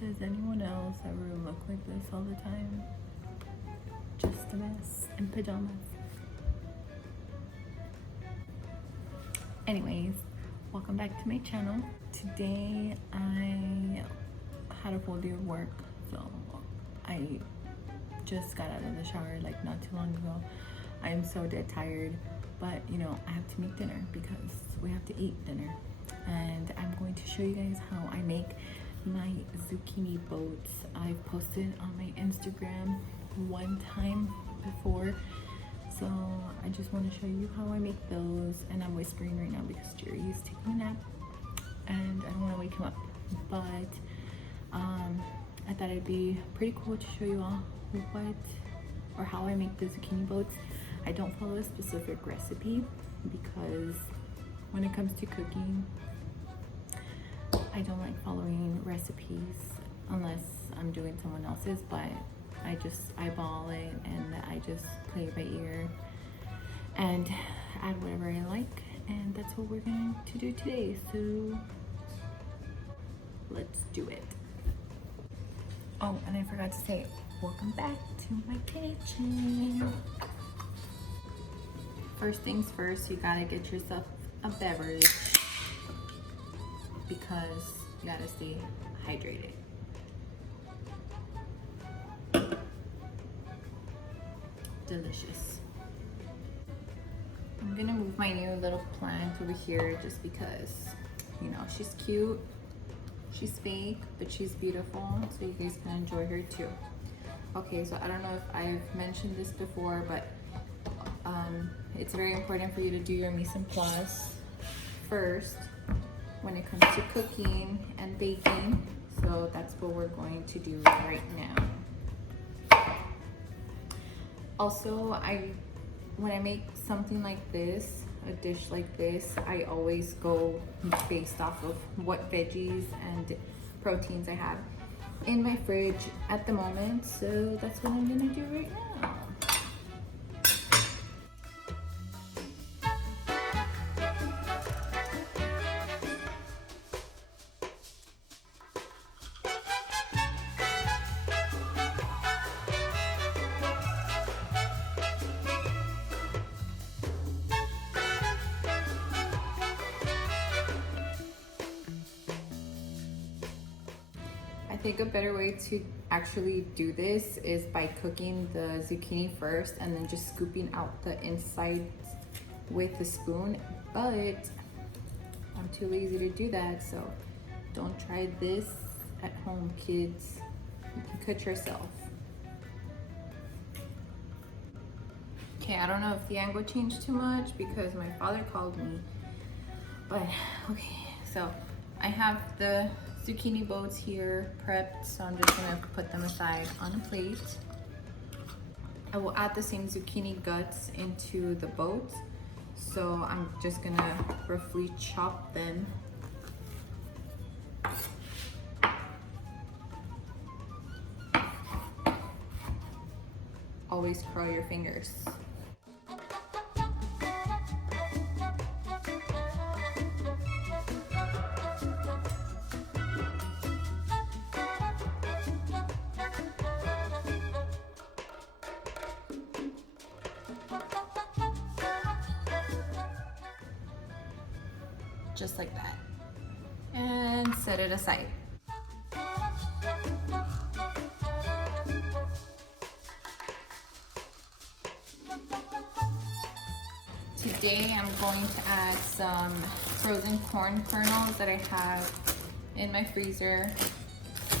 Does anyone else ever look like this all the time? Just a mess in pajamas. Anyways, welcome back to my channel. Today I had a full day of work, so I just got out of the shower like not too long ago. I am so dead tired, but you know, I have to make dinner because we have to eat dinner. And I'm going to show you guys how I make my zucchini boats. I've posted on my Instagram one time before, so I just want to show you how I make those. And I'm whispering right now because Jerry is taking a nap and I don't want to wake him up, but I thought it'd be pretty cool to show you all what or how I make the zucchini boats. I don't follow a specific recipe because when it comes to cooking, I don't like following recipes unless I'm doing someone else's, but I just eyeball it and I just play it by ear and add whatever I like, and that's what we're going to do today. So let's do it. Oh, and I forgot to say, welcome back to my kitchen. First things first, you gotta get yourself a beverage because you gotta stay hydrated. Delicious. I'm gonna move my new little plant over here just because, you know, she's cute, she's fake, but she's beautiful, so you guys can enjoy her too. Okay, so I don't know if I've mentioned this before, but it's very important for you to do your mise en place first when it comes to cooking and baking. So that's what we're going to do right now. Also, when I make something like this, a dish like this, I always go based off of what veggies and proteins I have in my fridge at the moment. So that's what I'm gonna do right now. I think a better way to actually do this is by cooking the zucchini first and then just scooping out the inside with a spoon, but I'm too lazy to do that, so don't try this at home, kids. You can cut yourself. Okay, I don't know if the angle changed too much because my father called me, but okay, so I have the zucchini boats here prepped, so I'm just gonna put them aside on a plate. I will add the same zucchini guts into the boats, so I'm just gonna roughly chop them. Always curl your fingers. Just like that, and set it aside. Today I'm going to add some frozen corn kernels that I have in my freezer,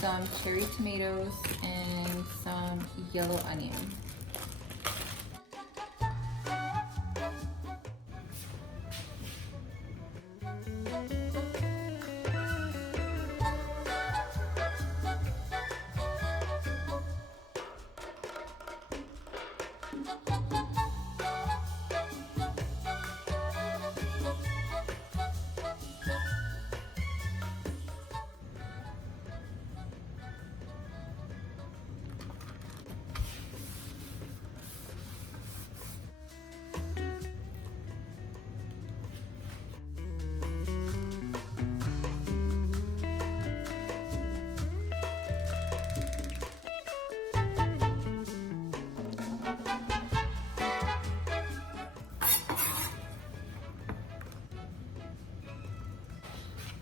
some cherry tomatoes, and some yellow onion.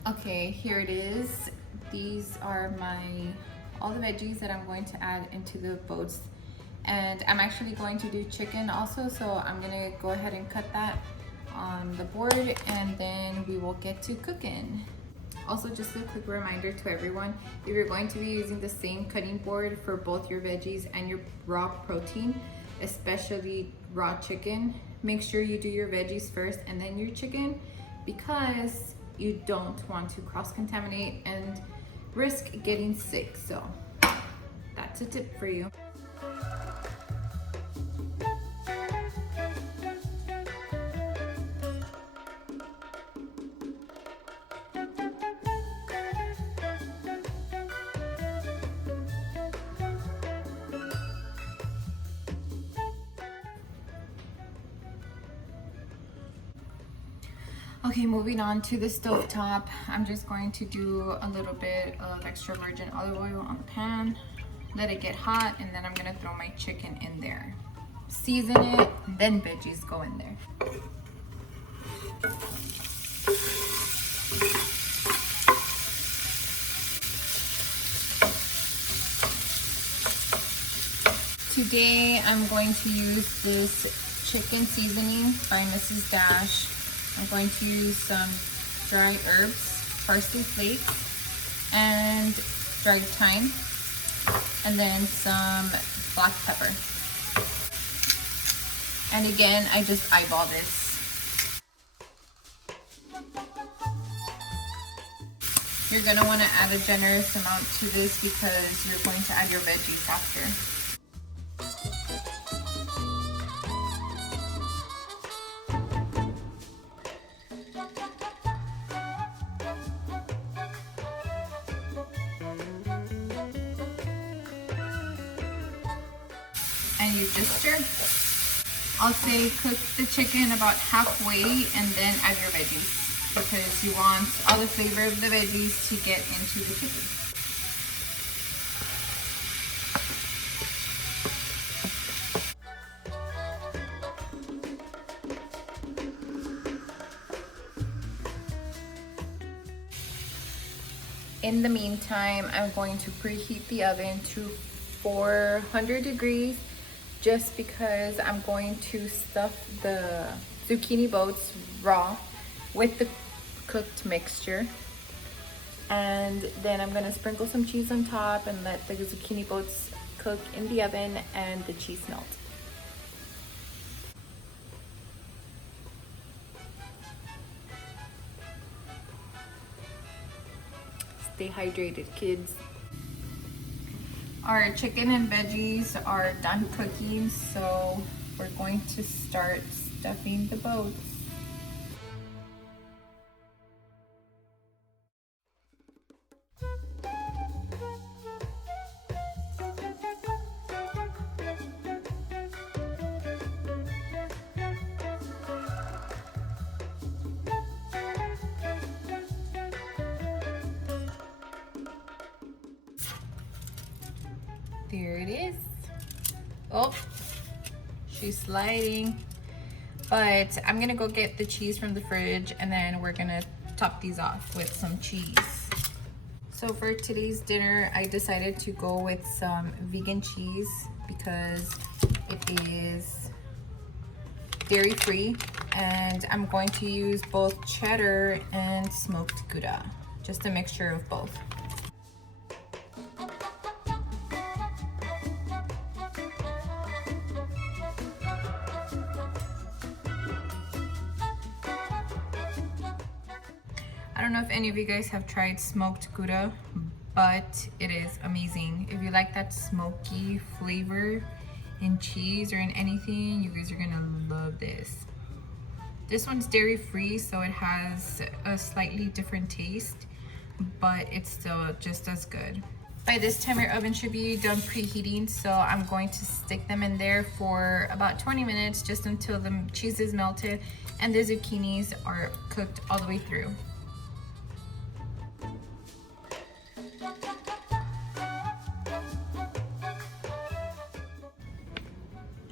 Okay, here it is. These are all the veggies that I'm going to add into the boats. And I'm actually going to do chicken also, so I'm gonna go ahead and cut that on the board and then we will get to cooking. Also, just a quick reminder to everyone, if you're going to be using the same cutting board for both your veggies and your raw protein, especially raw chicken, make sure you do your veggies first and then your chicken, because you don't want to cross-contaminate and risk getting sick. So that's a tip for you. Okay, moving on to the stovetop. I'm just going to do a little bit of extra virgin olive oil on the pan, let it get hot, and then I'm gonna throw my chicken in there. Season it, then veggies go in there. Today I'm going to use this chicken seasoning by Mrs. Dash. I'm going to use some dry herbs, parsley flakes, and dried thyme, and then some black pepper. And again, I just eyeball this. You're gonna wanna add a generous amount to this because you're going to add your veggies after. And you just stir. I'll say cook the chicken about halfway and then add your veggies, because you want all the flavor of the veggies to get into the chicken. In the meantime, I'm going to preheat the oven to 400 degrees, just because I'm going to stuff the zucchini boats raw with the cooked mixture. And then I'm gonna sprinkle some cheese on top and let the zucchini boats cook in the oven and the cheese melt. Stay hydrated, kids. Our chicken and veggies are done cooking, so we're going to start stuffing the boats. There it is. Oh, she's sliding. But I'm gonna go get the cheese from the fridge and then we're gonna top these off with some cheese. So for today's dinner, I decided to go with some vegan cheese because it is dairy free, and I'm going to use both cheddar and smoked Gouda, just a mixture of both. I don't know if any of you guys have tried smoked Gouda, but it is amazing. If you like that smoky flavor in cheese or in anything, you guys are gonna love this. This one's dairy free, so it has a slightly different taste, but it's still just as good. By this time, your oven should be done preheating, so I'm going to stick them in there for about 20 minutes, just until the cheese is melted and the zucchinis are cooked all the way through.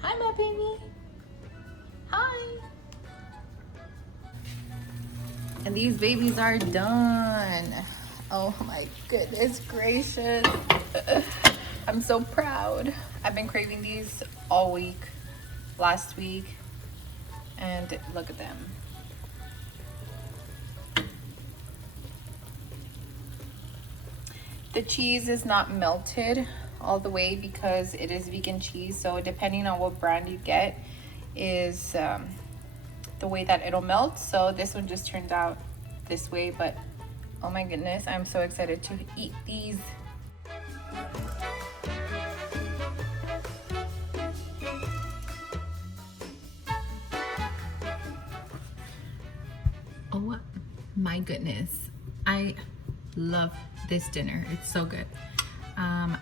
Hi, my baby. Hi. And these babies are done. Oh my goodness gracious. I'm so proud. I've been craving these all week, last week, and look at them. The cheese is not melted all the way because it is vegan cheese, so depending on what brand you get is the way that it'll melt. So this one just turned out this way, but oh my goodness, I'm so excited to eat these. Oh my goodness, I love this dinner. It's so good. I'm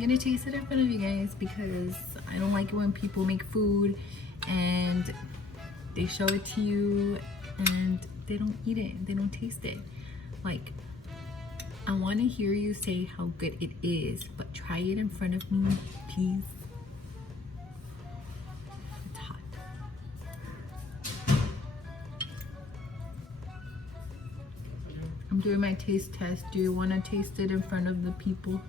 gonna taste it in front of you guys because I don't like it when people make food and they show it to you and they don't eat it, they don't taste it. Like, I want to hear you say how good it is, but try it in front of me, please. It's hot. I'm doing my taste test. Do you want to taste it in front of the people?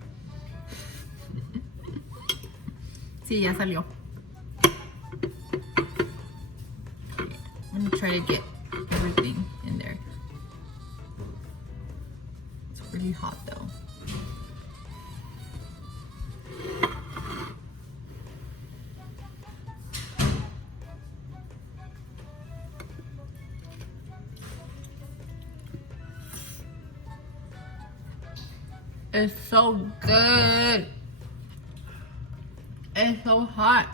Sí, ya salió. I'm gonna try to get everything in there. It's really hot though. It's so good. It's so hot.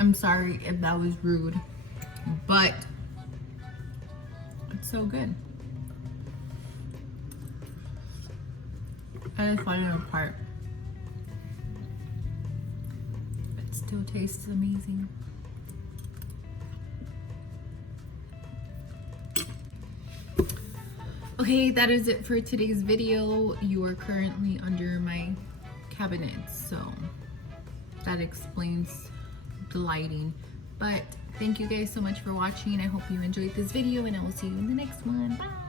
I'm sorry if that was rude, but it's so good. And it's falling apart. It still tastes amazing. Okay, that is it for today's video. You are currently under my cabinet, so that explains the lighting. But thank you guys so much for watching. I hope you enjoyed this video, and I will see you in the next one. Bye.